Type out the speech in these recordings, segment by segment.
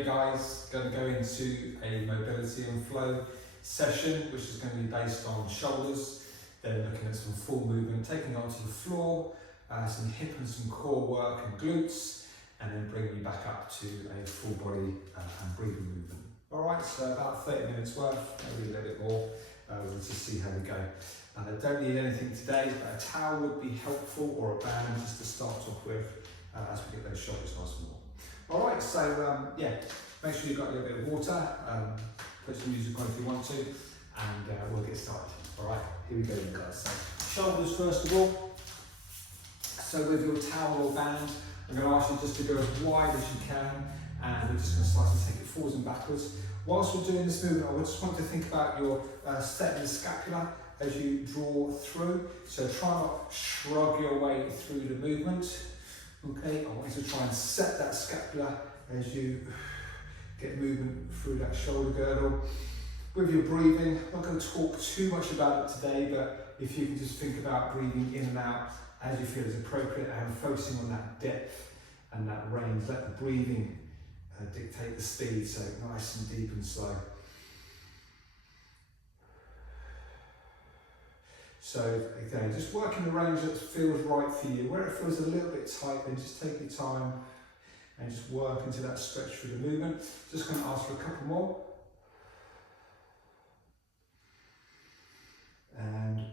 Hey guys, going to go into a mobility and flow session, which is going to be based on shoulders, then looking at some full movement, taking onto the floor, some hip and some core work and glutes, and then bringing you back up to a full body and breathing movement. Alright, so about 30 minutes worth, maybe a little bit more, we'll just see how we go. I don't need anything today, but a towel would be helpful, or a band just to start off with as we get those shoulders nice and warm. Alright, so yeah, make sure you've got a little bit of water, put some music on if you want to, and we'll get started. Alright, here we go then guys. So, shoulders first of all. So with your towel or band, I'm going to ask you just to go as wide as you can, and we're just going to start to take it forwards and backwards. Whilst we're doing this movement, I just want to think about your stepping the scapula as you draw through. So try not to shrug your way through the movement. Okay, I want you to try and set that scapula as you get movement through that shoulder girdle. With your breathing, I'm not going to talk too much about it today, but if you can just think about breathing in and out as you feel is appropriate, and focusing on that depth and that range. Let the breathing dictate the speed, so nice and deep and slow. So again, just work in the range that feels right for you. Where it feels a little bit tight, then just take your time and just work into that stretch through the movement. Just going to ask for a couple more. And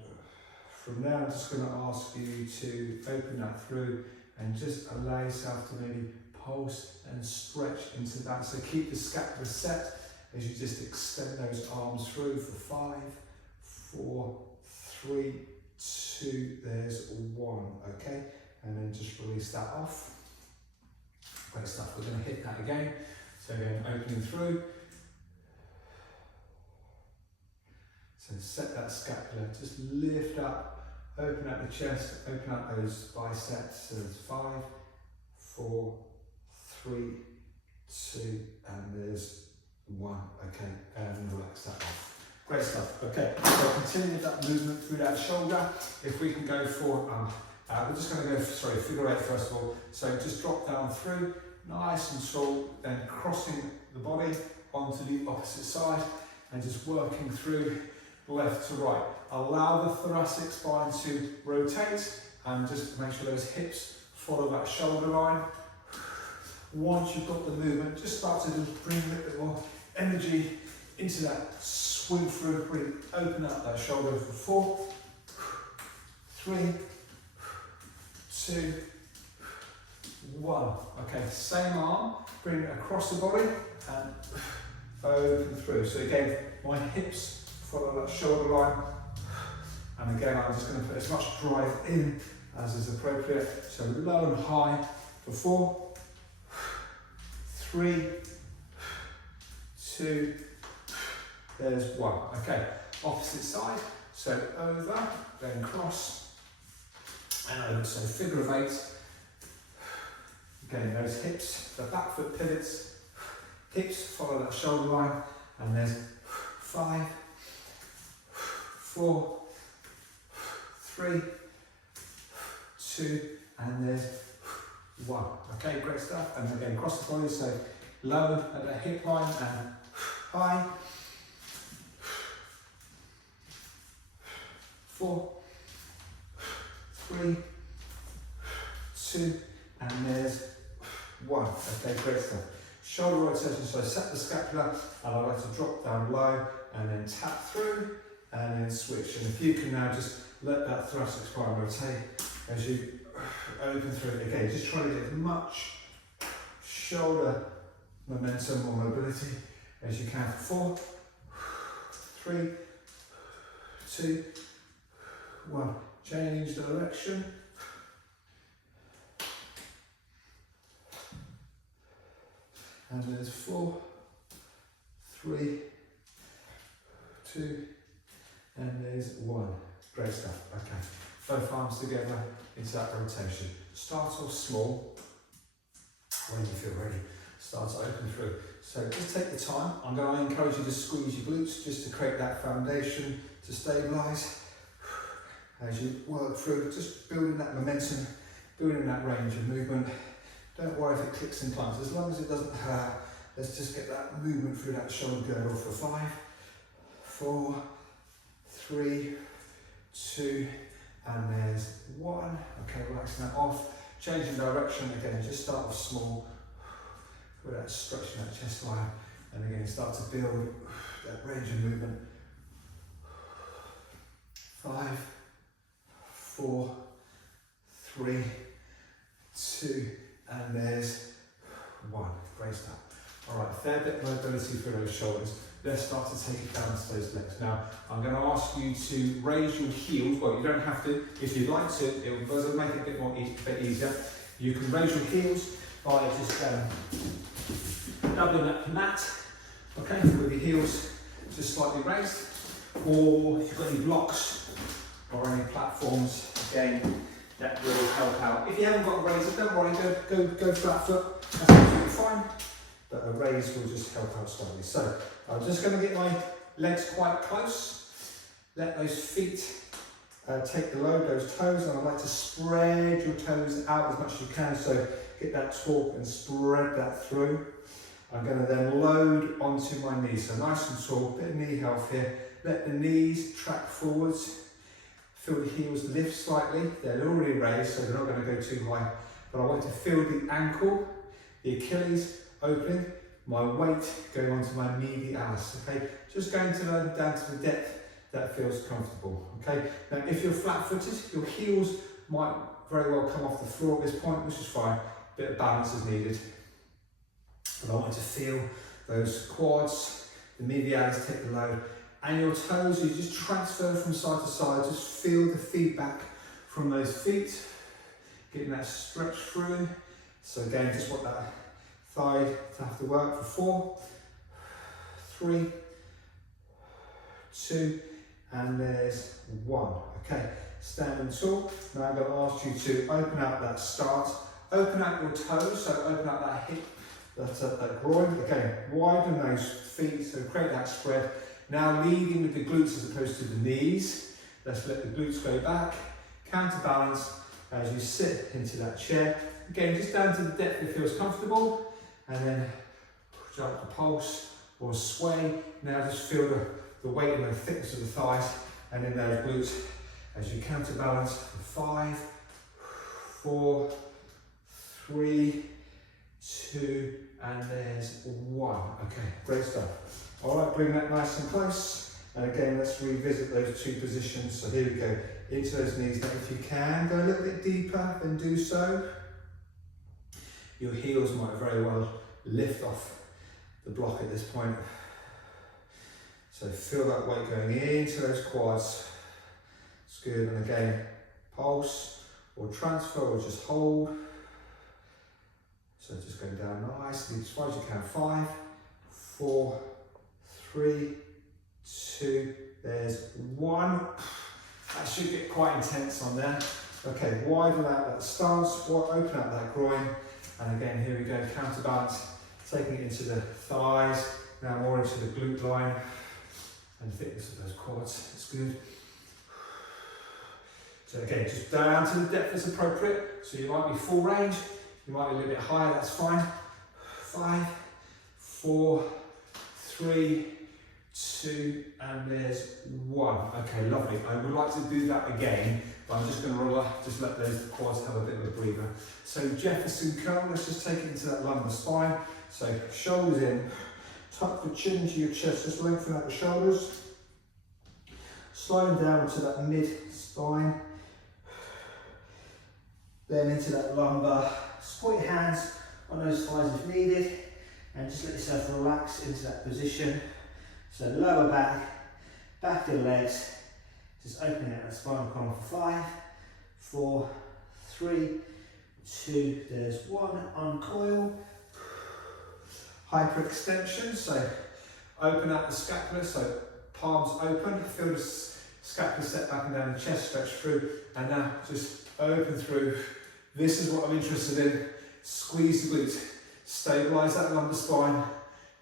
from there, I'm just going to ask you to open that through and just allow yourself to maybe pulse and stretch into that. So keep the scapula set as you just extend those arms through for 5, 4, 3, 2, there's 1, okay? And then just release that off. Great stuff, we're going to hit that again. So again, opening through. So set that scapula, just lift up, open out the chest, open up those biceps. So there's 5, 4, 3, 2, and there's 1, okay? And relax that off. Great stuff. Okay, so continue that movement through that shoulder. If we can go for, we're just going to go, figure 8 first of all. So just drop down through, nice and tall, then crossing the body onto the opposite side, and just working through left to right. Allow the thoracic spine to rotate, and just make sure those hips follow that shoulder line. Once you've got the movement, just start to bring a little bit more energy into that swing through, really open up that shoulder for 4, 3, 2, 1. Okay, same arm, bring it across the body and open through. So again, my hips follow that shoulder line. And again, I'm just going to put as much drive in as is appropriate. So low and high for 4, 3, 2, there's 1. Okay, opposite side. So over, then cross, and over. So figure of 8. Again, those hips, the back foot pivots, hips follow that shoulder line, and there's 5, 4, 3, 2, and there's 1. Okay, great stuff. And again, cross the body, so low at the hip line and high. 4, 3, 2, and there's 1. Okay, great stuff. Shoulder rotation, so set the scapula, and I like to drop down low and then tap through and then switch. And if you can now just let that thoracic spine rotate as you open through it again. Just try to get as much shoulder momentum or mobility as you can. 4, 3, 2, 1. Change the direction. And there's 4, 3, 2, and there's 1. Great stuff. Okay. Both arms together into that rotation. Start off small. When you feel ready, start to open through. So just take the time. I'm going to encourage you to squeeze your glutes just to create that foundation to stabilise. As you work through, just building that momentum, building that range of movement. Don't worry if it clicks and climbs, as long as it doesn't hurt Let's just get that movement through that shoulder girdle for 5, 4, 3, 2, and there's 1. Okay, relaxing that off. Changing direction again, just start off small. Feel that stretching that chest line, and again start to build that range of movement. 5, 4, 3, 2, and there's 1. Great stuff. All right, fair bit of mobility through those shoulders. Let's start to take it down to those legs. Now, I'm going to ask you to raise your heels. Well, you don't have to. If you'd like to, it will make it a bit easier. You can raise your heels by just doubling up the mat, okay, with your heels just slightly raised. Or if you've got any blocks or any platforms, again, that will help out. If you haven't got a razor, don't worry, go flat foot. That's absolutely fine. But a raise will just help out slightly. So I'm just going to get my legs quite close. Let those feet take the load, those toes, and I'd like to spread your toes out as much as you can. So get that torque and spread that through. I'm going to then load onto my knees. So nice and tall, bit of knee health here. Let the knees track forwards. Feel the heels lift slightly. They're already raised, so they're not going to go too high. But I want to feel the ankle, the Achilles opening, my weight going onto my medialis, okay? Just going down to the depth that feels comfortable, okay? Now, if you're flat-footed, your heels might very well come off the floor at this point, which is fine. A bit of balance is needed. But I want to feel those quads, the medialis take the load, and your toes, you just transfer from side to side, just feel the feedback from those feet, getting that stretch through. So again, just want that thigh to have to work for 4, 3, 2, and there's 1. Okay, standing tall. Now I'm going to ask you to open out that start, open out your toes, so open out that hip, that groin. Again, widen those feet, so create that spread. Now leading with the glutes as opposed to the knees. Let's let the glutes go back, counterbalance as you sit into that chair. Again, just down to the depth that feels comfortable, and then jump the pulse or sway. Now just feel the weight and the thickness of the thighs, and then those glutes as you counterbalance for 5, 4, 3, 2, and there's 1. Okay, great stuff. All right, bring that nice and close. And again, let's revisit those 2 positions. So here we go, into those knees. Now if you can, go a little bit deeper, then do so. Your heels might very well lift off the block at this point. So feel that weight going into those quads. It's good. And again, pulse or transfer or just hold. So just going down nicely as far as you can. 5, 4, 3, 2, there's 1. That should get quite intense on there. Okay, widen out that stance, open out that groin. And again, here we go, counterbalance, taking it into the thighs, now more into the glute line and thickness of those quads. It's good. So again, just down to the depth that's appropriate. So you might be full range, you might be a little bit higher, that's fine. 5, 4, 3, 2, and there's 1. Okay, lovely. I would like to do that again, but I'm just going to just let those quads have a bit of a breather. So Jefferson curl, let's just take it into that lumbar spine. So shoulders in, tuck the chin into your chest, just lengthen out the shoulders. Sliding down to that mid spine. Then into that lumbar. Support your hands on those thighs if needed, and just let yourself relax into that position. So lower back of the legs, just opening out the spinal column for 5, 4, 3, 2, there's 1, uncoil. Hyperextension, so open out the scapula, so palms open, feel the scapula set back and down the chest, stretch through, and now just open through. This is what I'm interested in. Squeeze the glutes, stabilise that lumbar spine,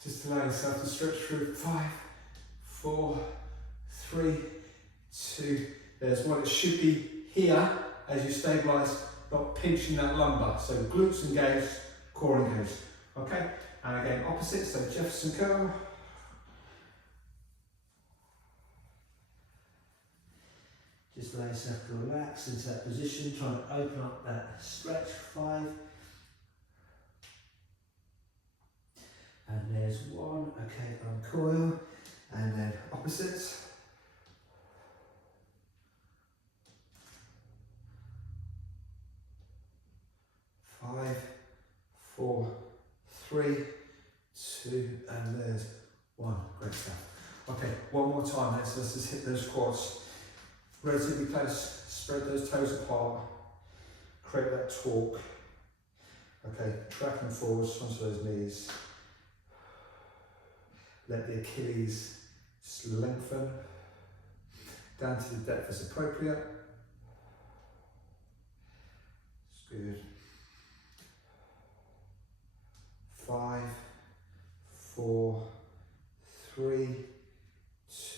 just allow yourself to stretch through. 5, 4, 3, 2, there's 1. It should be here as you stabilise, not pinching that lumbar. So glutes engaged, core engaged. Okay, And again, opposite, so Jefferson curl. Just allow yourself to relax into that position, trying to open up that stretch. 5. And there's 1. Okay, uncoil. And then opposite. 5, 4, 3, 2, and there's 1. Great stuff. Okay, one more time. Let's just hit those quads. Relatively close, spread those toes apart, create that torque. Okay, tracking forwards onto those knees. Let the Achilles just lengthen down to the depth as appropriate. That's good. 5, 4, 3,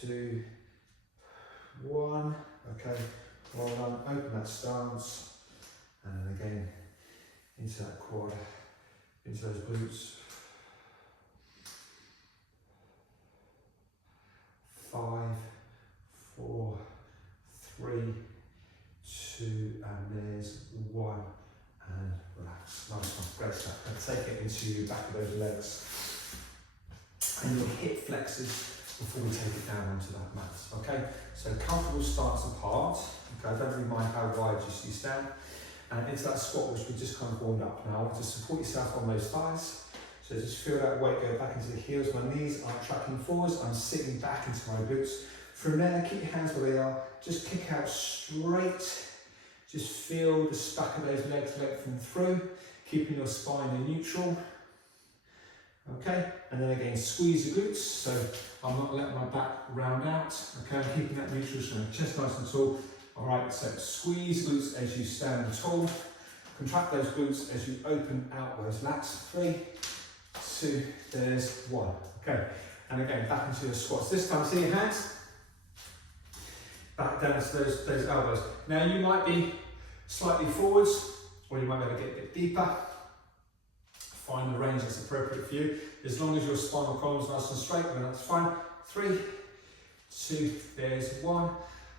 2, 1. Okay, well done. Open that stance, and then again into that quad, into those glutes. 5, 4, 3, 2, and there's 1. And relax. Nice one. Great stuff. And take it into your back of those legs and your hip flexors before we take it down onto that mat. Okay, so comfortable stance apart. Okay, I don't really mind how wide you stand. And into that squat which we just kind of warmed up now. To support yourself on those thighs. So just feel that weight go back into the heels. My knees are tracking forwards. I'm sitting back into my glutes. From there, keep your hands where they are. Just kick out straight. Just feel the back of those legs lengthen through, keeping your spine in neutral. Okay, and then again, squeeze the glutes. So I'm not letting my back round out. Okay, I'm keeping that neutral, so chest nice and tall. All right, so squeeze glutes as you stand tall. Contract those glutes as you open out those lats. 3, 2, there's 1. Okay, and again, back into your squats. This time, see your hands? Back down to those elbows. Now you might be slightly forwards, or you might be able to get a bit deeper. Find the range that's appropriate for you. As long as your spinal column is nice and straight, then that's fine. 3, 2, there's 1.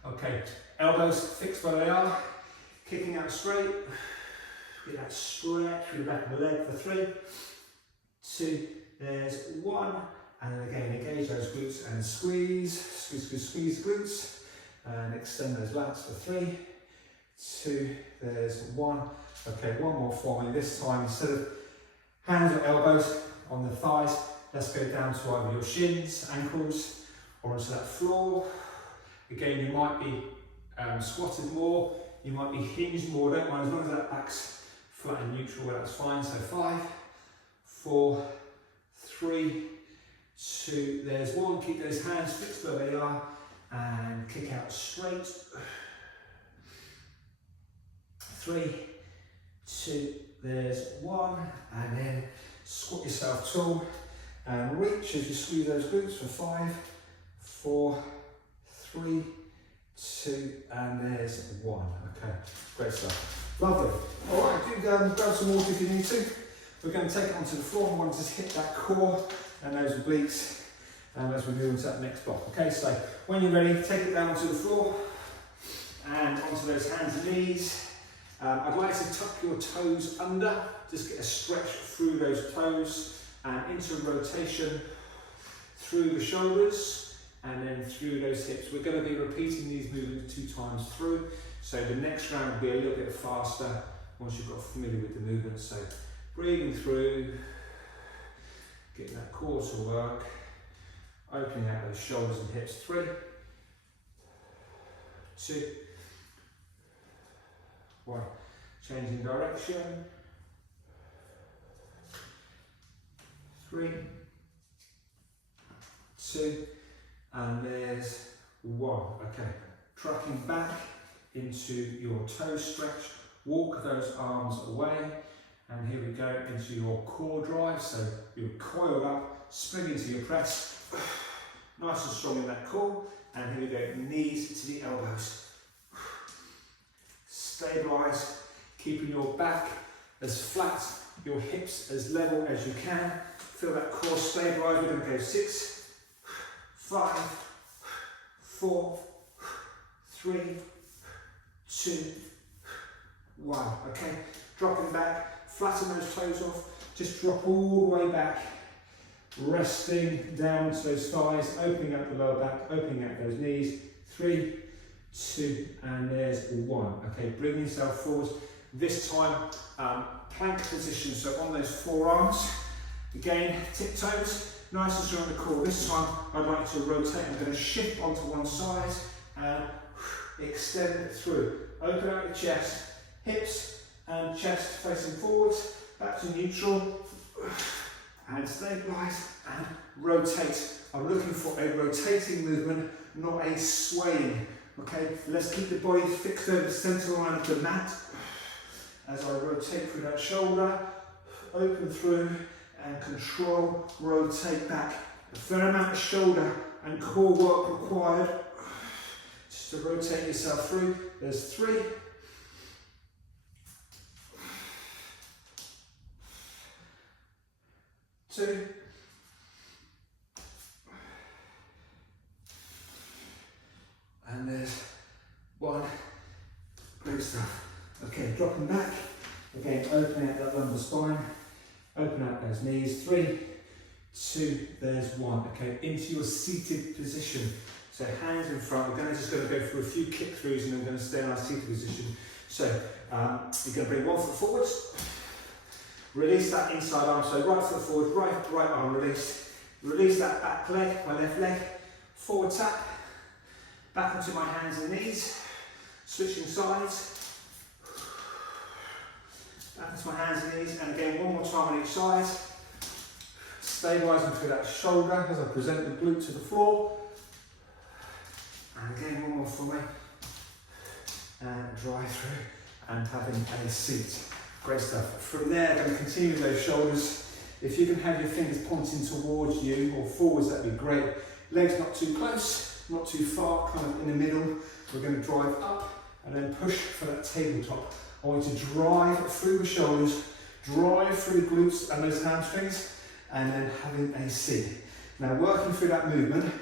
Okay, elbows fixed where they are. Kicking out straight. Get that stretch through the back of the leg for 3, 2, there's 1. And then again, engage those glutes and squeeze, squeeze the glutes. And extend those lats for 3, 2, there's 1. Okay, one more for me. This time, instead of hands or elbows on the thighs, let's go down to either your shins, ankles, or into that floor. Again, you might be squatted more, you might be hinged more, don't mind, as long as that back's flat and neutral, that's fine. So 5, 4, 3, 2, there's 1. Keep those hands fixed where they are. And kick out straight. 3, 2, there's 1. And then squat yourself tall and reach as you squeeze those glutes for 5, 4, 3, 2, and there's 1. Okay, great stuff. Lovely. All right, do grab some water if you need to. We're going to take it onto the floor. I want to just hit that core and those obliques. As we move into that next block. Okay, so when you're ready, take it down to the floor and onto those hands and knees. I'd like to tuck your toes under, just get a stretch through those toes and into a rotation through the shoulders and then through those hips. We're going to be repeating these movements 2 times through, so the next round will be a little bit faster once you've got familiar with the movements. So breathing through, getting that core to work. Opening out those shoulders and hips. 3, 2, 1. Changing direction. 3, 2, and there's 1. Okay, tracking back into your toe stretch. Walk those arms away. And here we go into your core drive. So you're coiled up, spring into your press. Nice and strong in that core. And here we go, knees to the elbows. Stabilise, keeping your back as flat, your hips as level as you can. Feel that core stabilise. We're going to go 6, 5, 4, 3, 2, 1. Okay, dropping back, flatten those toes off, just drop all the way back, resting down to those thighs, opening up the lower back, opening up those knees. 3, 2, and there's 1. Okay, bring yourself forward. This time, plank position, so on those forearms. Again, tiptoes, nice and strong in the core. This time, I'd like to rotate. I'm going to shift onto one side and extend through. Open out your chest, hips and chest facing forwards, back to neutral, and stabilise and rotate. I'm looking for a rotating movement, not a swaying. Okay, let's keep the body fixed over the centre line of the mat as I rotate through that shoulder, open through and control, rotate back. A fair amount of shoulder and core work required just to rotate yourself through. There's 3, 2, and there's 1. Great stuff. Okay, dropping back. Again, opening out that lumbar spine. Open out those knees. 3, 2, there's 1. Okay, into your seated position. So hands in front. We're just going to go through a few kick throughs and then we're going to stay in our seated position. So you're going to bring one foot forwards. Release that inside arm. So right foot forward, right arm release. Release that back leg, my left leg. Forward tap. Back onto my hands and knees. Switching sides. Back into my hands and knees, and again one more time on each side. Stabilising through that shoulder as I present the glute to the floor. And again one more for me. And drive through and having a seat. Great stuff. From there, I'm going to continue with those shoulders. If you can have your fingers pointing towards you or forwards, that'd be great. Legs not too close, not too far, kind of in the middle. We're going to drive up and then push for that tabletop. I want you to drive through the shoulders, drive through the glutes and those hamstrings, and then having a seat. Now working through that movement,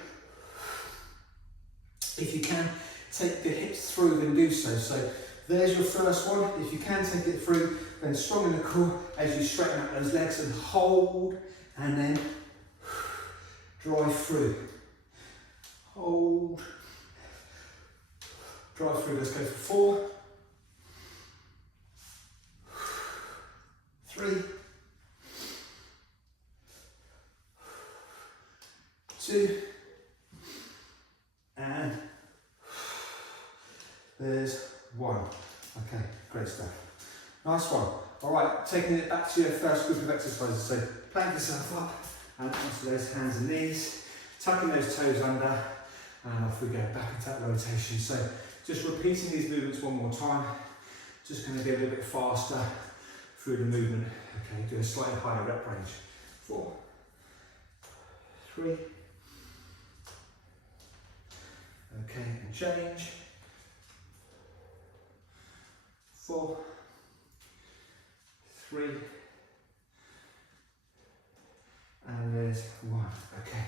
if you can, take the hips through, then do so. So there's your first one. If you can take it through, then strong in the core as you straighten out those legs and hold, and then drive through. Hold, drive through. Let's go for 4, 3, 2, and there's 1. Okay, great stuff. Nice one. All right, taking it back to your first group of exercises. So plank yourself up and onto those hands and knees, tucking those toes under, and off we go, back into that rotation. So just repeating these movements one more time. Just going to be a little bit faster through the movement. Okay, do a slightly higher rep range. 4, 3, okay, and change. 4, 3, and there's 1. Okay,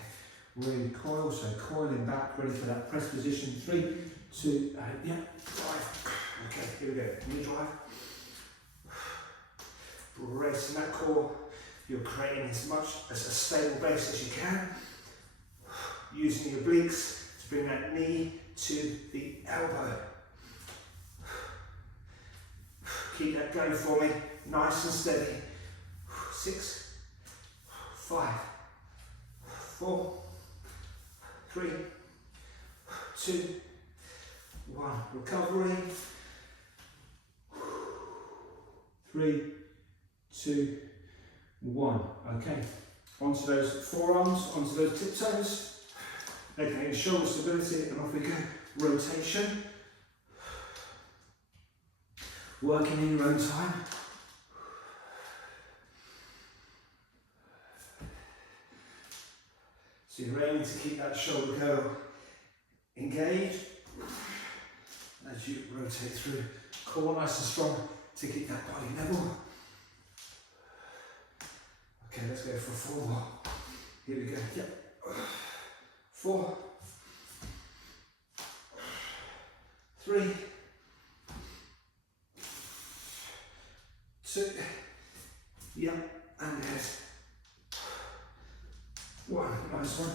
really coil, so coiling back, ready for that press position. 3, 2, yeah, drive. Okay, here we go. Knee drive. Bracing that core. You're creating as much as a stable base as you can. Using your obliques to bring that knee to the elbow. Keep that going for me, nice and steady. 6, 5, 4, 3, 2, 1. Recovery. 3, 2, 1. Okay, onto those forearms, onto those tiptoes. Okay, shoulder stability, and off we go. Rotation. Working in your own time. So you're aiming to keep that shoulder curl engaged as you rotate through. Core nice and strong to keep that body level. Okay, let's go for 4 more. Here we go. Yep. 4, 3, 2, yep, and there's 1, nice one.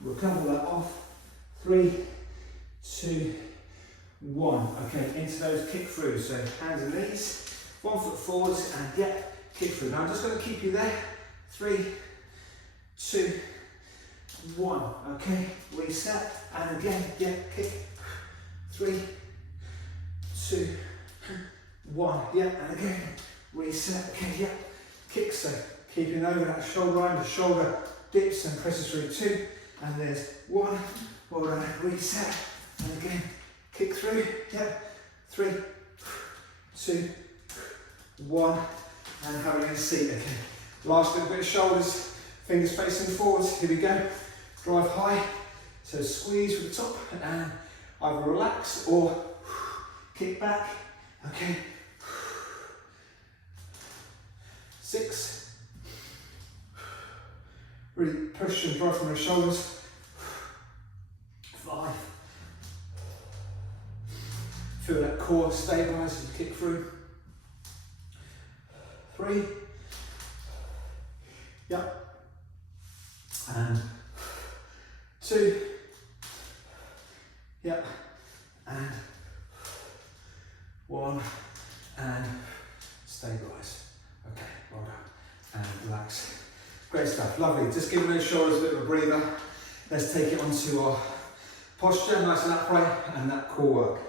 We'll couple that off. 3, 2, 1. Okay, into those kick throughs. So hands and knees, 1 foot forwards, and yep, kick through. Now I'm just going to keep you there. 3, 2, 1. Okay, reset, and again, yep, kick. 3, 2, 1. Yep, and again, reset. Okay, yep, kick. So keeping over that shoulder line, the shoulder dips and presses through 2, and there's 1. Well done, reset, and again, kick through. Yep, 3, 2, 1, and having a seat. Okay, last little bit of shoulders, fingers facing forwards. Here we go. Drive high. So squeeze from the top and either relax or kick back. Okay. 6. Really push and drive from the shoulders. 5. Feel that core stabilise as you kick through. 3. Yep. And 2. Yep. And 1. And stabilise. Okay, well done. And relax. Great stuff, lovely. Just giving those shoulders a bit of a breather. Let's take it onto our posture, nice and upright, and that core work.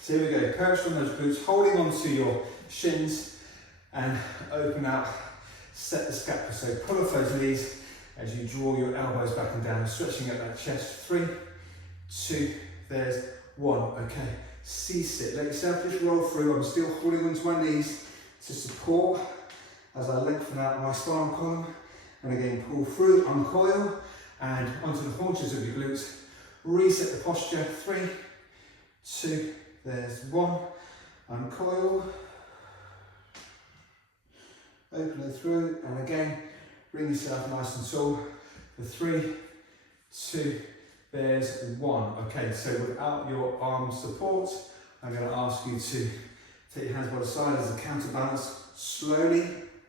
So here we go, perch from those glutes, holding onto your shins and open out, set the scapula. So pull off those knees as you draw your elbows back and down, stretching out that chest. 3, 2, there's 1. Okay, C-sit, let yourself just roll through. I'm still holding onto my knees to support as I lengthen out my spinal column. And again, pull through, uncoil, and onto the haunches of your glutes. Reset the posture. 3, 2, there's 1. Uncoil. Open it through, and again, bring yourself nice and tall. For 3, 2, there's 1. Okay, so without your arm support, I'm going to ask you to take your hands by the side as a counterbalance. Slowly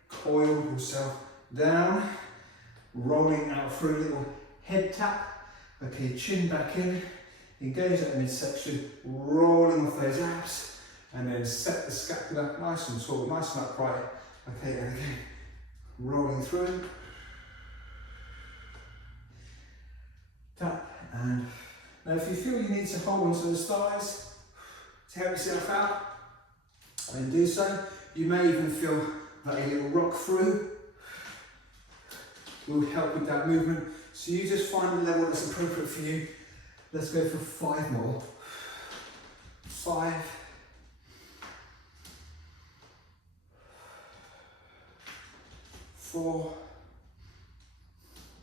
coil yourself down, rolling out through a little head tap. Okay, chin back in, engage that midsection, rolling off those abs, and then set the scapula nice and tall, nice and upright. Okay, and again, rolling through. Tap, and now if you feel you need to hold onto the thighs to help yourself out, then do so. You may even feel that a little rock through will help with that movement. So you just find the level that's appropriate for you. Let's go for 5 more. 5. 4.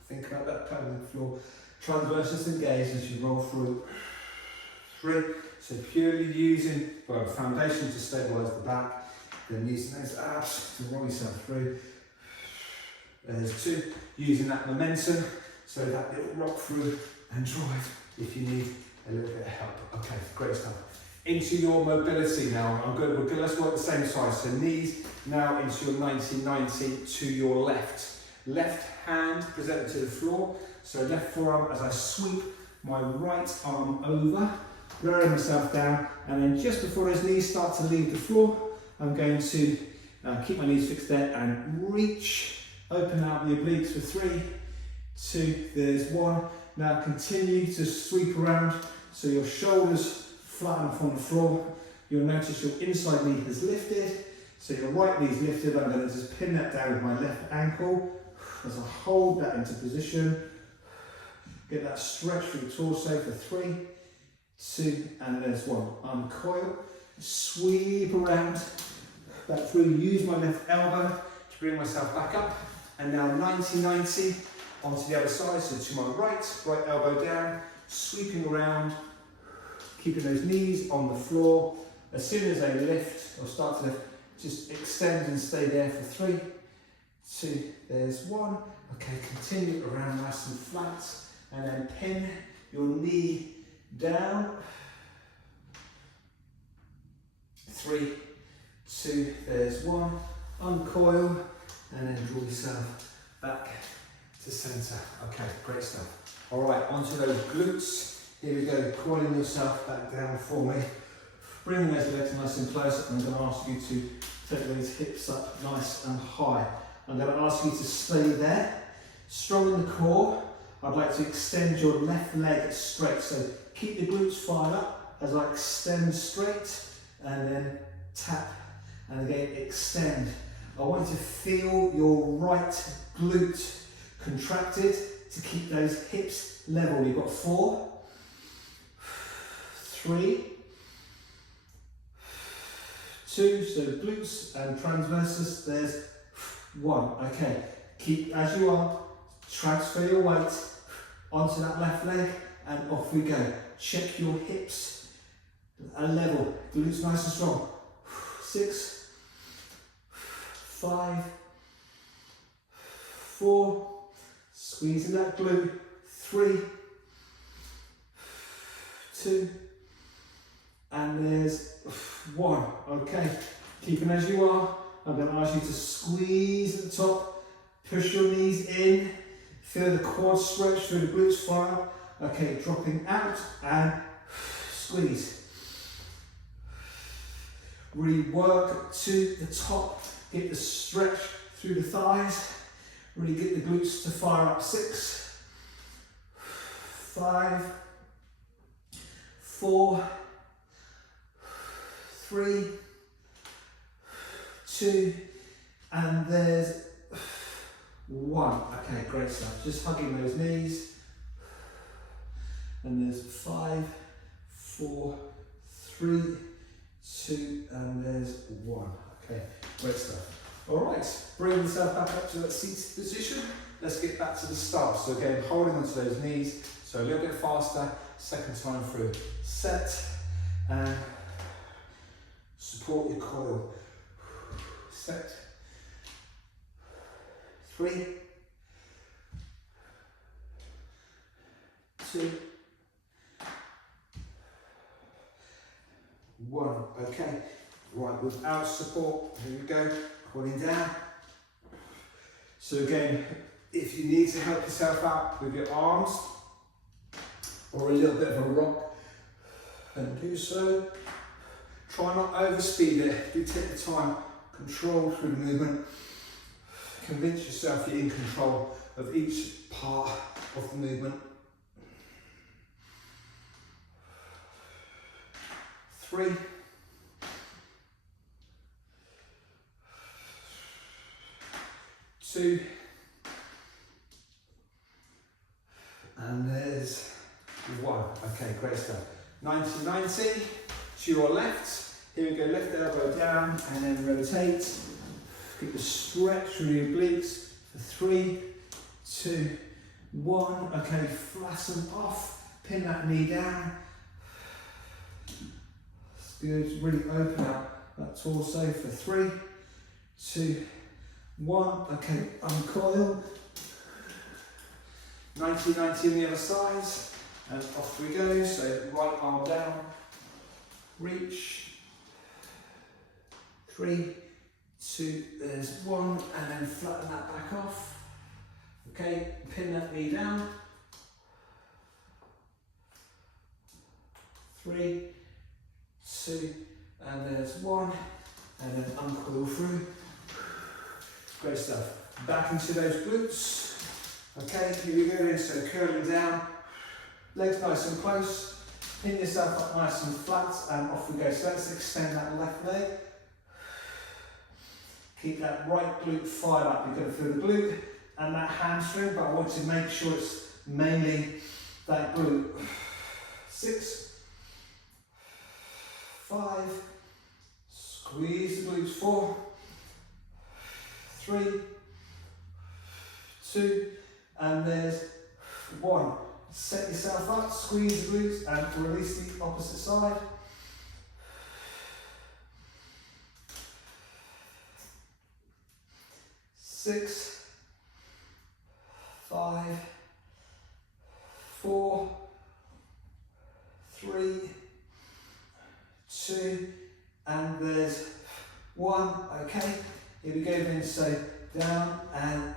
Think about that pelvic floor. Transversus engaged as you roll through. 3. So purely using foundation to stabilise the back, then using those abs to roll yourself through. There's 2. Using that momentum, so that little rock through and drive if you need a little bit of help. Okay, great stuff. Into your mobility now. Let's work the same side. So knees now into your 90-90 to your left. Left hand presented to the floor. So left forearm as I sweep my right arm over, lowering myself down, and then just before those knees start to leave the floor, I'm going to keep my knees fixed there and reach, open out the obliques for 3, 2, there's 1. Now continue to sweep around so your shoulders flatten off on the floor. You'll notice your inside knee has lifted, so your right knee's lifted. I'm going to just pin that down with my left ankle as I hold that into position. Get that stretch through the torso for 3, 2, and there's 1. Uncoil, sweep around back through. Use my left elbow to bring myself back up, and now 90-90 onto the other side. So to my right elbow down, sweeping around, keeping those knees on the floor. As soon as they lift or start to lift, just extend and stay there for 3, 2, there's 1. Okay, continue around nice and flat, and then pin your knee down. 3, 2, there's 1. Uncoil, and then draw yourself back to centre. Okay, great stuff. All right, onto those glutes. Here we go, coiling yourself back down for me. Bring those legs nice and close. I'm going to ask you to take those hips up nice and high. I'm going to ask you to stay there. Strong in the core. I'd like to extend your left leg straight. So keep the glutes fired up as I extend straight and then tap and again extend. I want you to feel your right glute contracted to keep those hips level. You've got 4, 3, 2, so glutes and transversus, there's 1. Okay, keep as you are, transfer your weight onto that left leg and off we go. Check your hips at level, glutes nice and strong. 6, 5, 4, squeezing that glute. 3, 2, and there's 1. Okay, keeping as you are. I'm going to ask you to squeeze at the top, push your knees in, feel the quads stretch through the glutes fire. Okay, dropping out and squeeze. Really work to the top, get the stretch through the thighs, really get the glutes to fire up. 6, 5, 4, 3, 2, and there's 1. Okay, great stuff. Just hugging those knees. And there's 5, 4, 3, 2, and there's 1. Okay, great stuff. All right, bring yourself back up to that seated position. Let's get back to the start. So again, holding onto those knees. So a little bit faster, second time through. Set and support your coil. Set. 3, 2, 1. Okay, right, without support, here we go, coiling down. So again, if you need to help yourself out with your arms or a little bit of a rock, then do so. Try not overspeed it. Do take the time, control through the movement. Convince yourself you're in control of each part of the movement. 3, 2, and there's 1. Okay, great stuff. 90-90 to your left. Here we go, left elbow down and then rotate. Get the stretch through your obliques for 3, 2, 1. Okay, flatten off, pin that knee down. Good, really open up that torso for 3, 2, 1. Okay, uncoil. 90-90 on the other side. And off we go. So right arm down. Reach. 3, 2, there's 1. And then flatten that back off. Okay, pin that knee down. 3, 2, and there's 1, and then uncoil through. Great stuff. Back into those glutes. Okay, here we go then, so curling down, legs nice and close, pin yourself up nice and flat, and off we go. So let's extend that left leg. Keep that right glute fired up. You're going to feel the glute and that hamstring, but I want to make sure it's mainly that glute. 6, 5, squeeze the glutes. 4, 3, 2, and there's 1. Set yourself up, squeeze the glutes and release the opposite side. 6, 5, 4, 3, 2, and there's 1. Okay, here we go then. So down and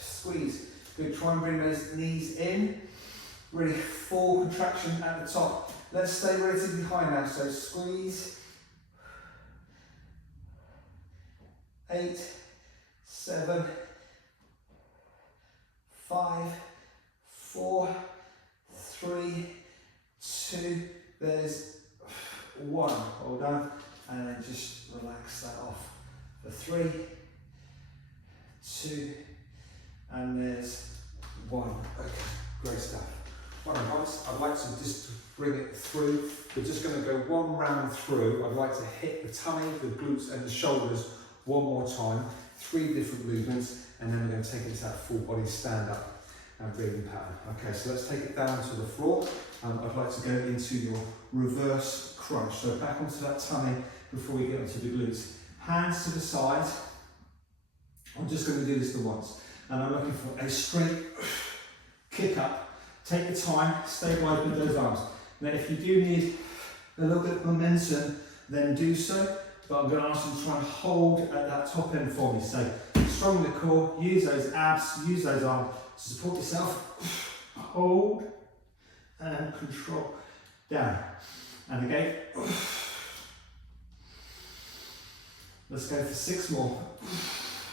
squeeze. Good. Try and bring those knees in. Really full contraction at the top. Let's stay relatively high now. So squeeze. 8, 7, 5, 4, 3, 2. There's 1. Hold on, and then just relax that off. For 3, 2, and there's 1. Okay, great stuff. Well, guys, I'd like to just bring it through. We're just going to go one round through. I'd like to hit the tummy, the glutes, and the shoulders one more time. 3 different movements, and then we're going to take it to that full body stand up and breathing pattern. Okay, so let's take it down to the floor. I'd like to go into your reverse crunch. So back onto that tummy before we get onto the glutes. Hands to the side. I'm just going to do this the once. And I'm looking for a straight kick up. Take your time, stabilise with those arms. Now if you do need a little bit of momentum, then do so. But I'm going to ask you to try and hold at that top end for me. So strong the core, use those abs, use those arms to support yourself. Hold and control down. And again. Let's go for 6 more.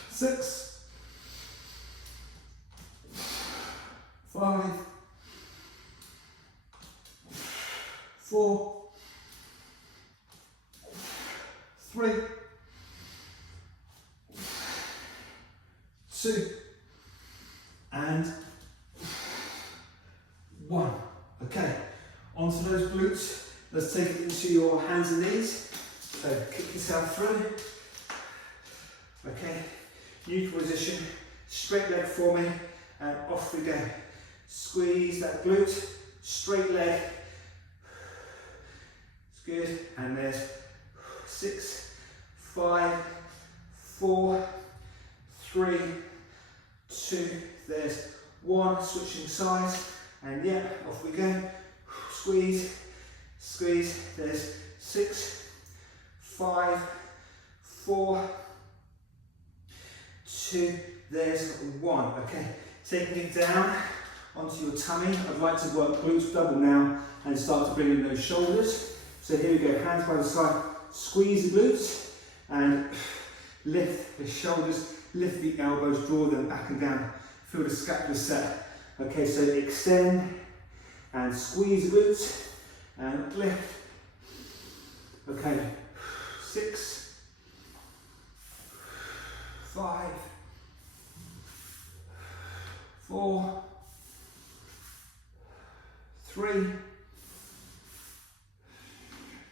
6, 5, 4, 3, 2, and 1. Okay, onto those glutes. Let's take it into your hands and knees. So kick yourself through. Okay, neutral position, straight leg for me, and off we go. Squeeze that glute, straight leg. It's good, and there's 6, 5, 4, 3, 2, there's 1, switching sides, and yeah, off we go. Squeeze, squeeze, there's 6, 5, 4, 2, there's 1. Okay, taking it down onto your tummy. I'd like to work glutes double now and start to bring in those shoulders. So here we go, hands by the side, squeeze the glutes and lift the shoulders, lift the elbows, draw them back and down. Feel the scapula set. Okay, so extend and squeeze the glutes and lift. Okay, 6, 5, 4, 3,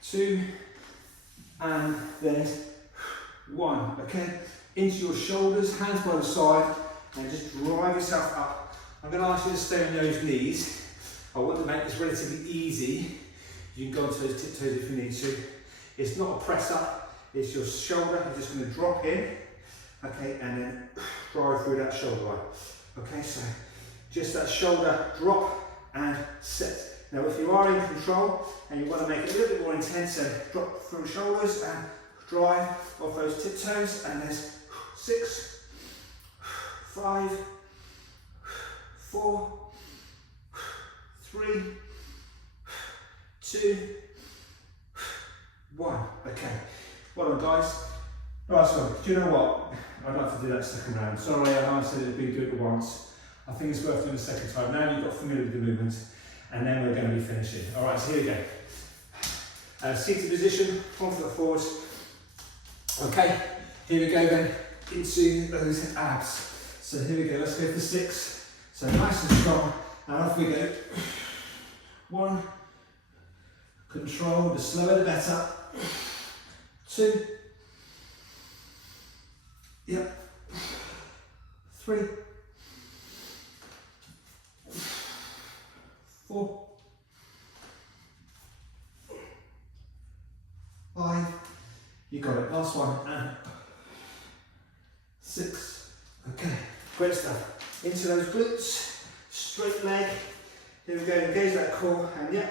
2, and there's 1. Okay, into your shoulders, hands by the side, and just drive yourself up. I'm going to ask you to stay on those knees. I want to make this relatively easy. You can go onto those tiptoes if you need to. It's not a press up, it's your shoulder. You're just going to drop in, okay, and then drive through that shoulder line. Okay, so just that shoulder drop and set. Now if you are in control and you want to make it a little bit more intense, then drop through the shoulders and drive off those tiptoes, and there's 6, 5, 4, 3, 2, 1. Okay, well done guys. Nice one. Do you know what? I'd like to do that second round. Sorry, I know I said it'd be good at once. I think it's worth doing the second time. Now you've got familiar with the movement, and then we're going to be finishing. All right, so here we go. Seated position, front foot forwards. Okay, here we go then into those abs. So here we go, let's go for 6. So nice and strong, and off we go. 1, control, the slower the better. 2, yep. 3, 4, 5, you got it, last one, and 6, Okay, great stuff. Into those glutes, straight leg. Here we go, engage that core, and yeah.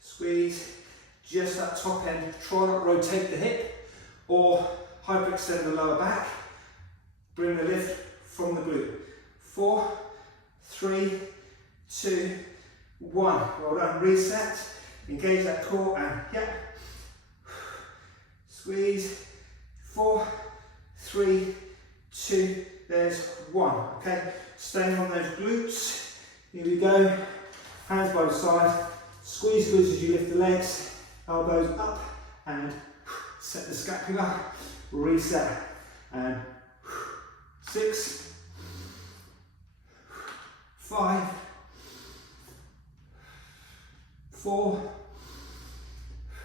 Squeeze, just that top end. Try not rotate the hip or hyperextend the lower back. Bring the lift from the glute. 4, 3, 2, 1. Well done, reset. Engage that core, and yeah. Squeeze. 4, 3, 2, there's 1. Okay, staying on those glutes. Here we go. Hands by the side. Squeeze glutes as you lift the legs. Elbows up and set the scapula. Reset. And 6, 5, 4,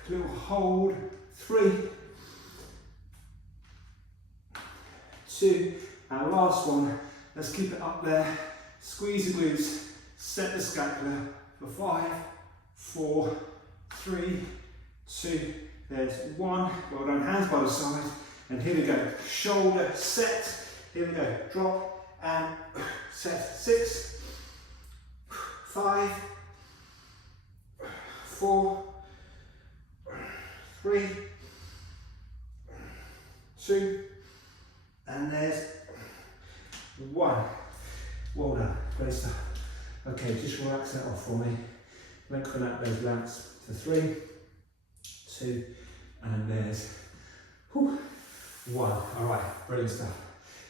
little hold. 3, 2, and last one. Let's keep it up there. Squeeze the glutes, set the scapula for 5, 4, 3, 2, there's 1. Well done, hands by the side. And here we go. Shoulder set. Here we go. Drop and set. 6, 5, 4, 3, 2, and there's 1. Well done, great stuff. Okay, just relax that off for me. Lengthen out those lats to 3, 2, and there's 1. All right, brilliant stuff.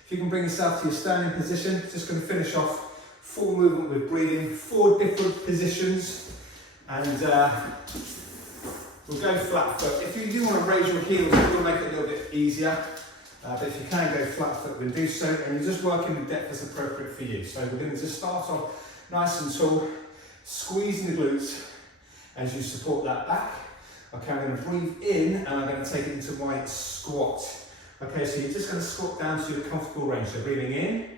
If you can bring yourself to your standing position, just going to finish off full movement with breathing, 4 different positions, and we'll go flat foot. If you do want to raise your heels, it will make it a little bit easier. But if you can go flat foot, then do so, and you're just working the depth that's appropriate for you. So we're going to just start off nice and tall, squeezing the glutes as you support that back. Okay, I'm going to breathe in, and I'm going to take it into my squat. Okay, so you're just going to squat down to a comfortable range. So breathing in.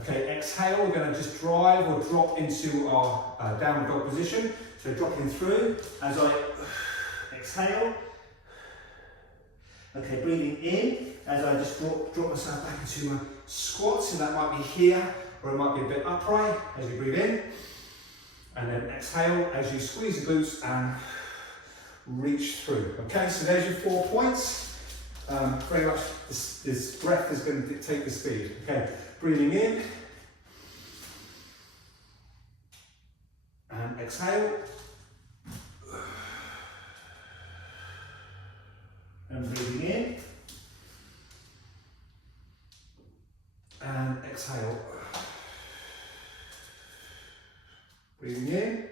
Okay, exhale, we're going to just drive or drop into our downward dog position. So dropping through as I exhale. Okay, breathing in as I just drop myself back into a squat. So that might be here, or it might be a bit upright as you breathe in. And then exhale as you squeeze the glutes and reach through. Okay, so there's your 4 points. Pretty much this breath is going to dictate the speed. Okay, breathing in. And exhale. And breathing in. And exhale. Breathing in.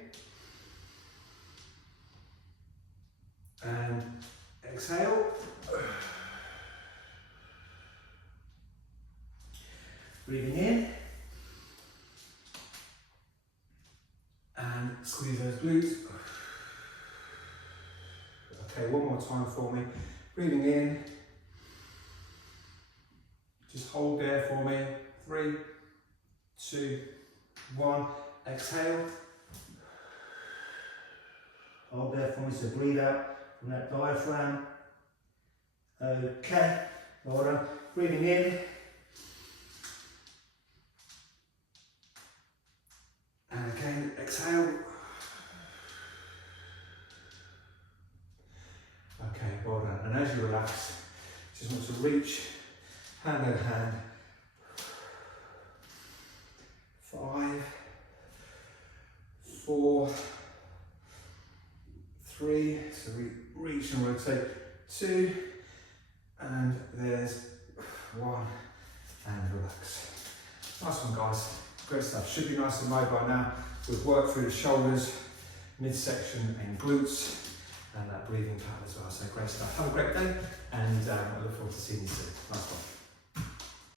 And exhale. Breathing in. And squeeze those glutes. Okay, one more time for me. Breathing in. Just hold there for me. 3, 2, 1. Exhale. Hold there for me, so breathe out from that diaphragm. Okay, well done. Breathing in. And again, exhale. Okay, well done. And as you relax, just want to reach hand in hand. 5, 4, 3, so reach and rotate. 2, and there's 1, and relax. Nice one, guys. Great stuff. Should be nice and mobile now. We've worked through the shoulders, midsection and glutes, and that breathing part as well. So great stuff. Have a great day, and I look forward to seeing you soon. Nice one.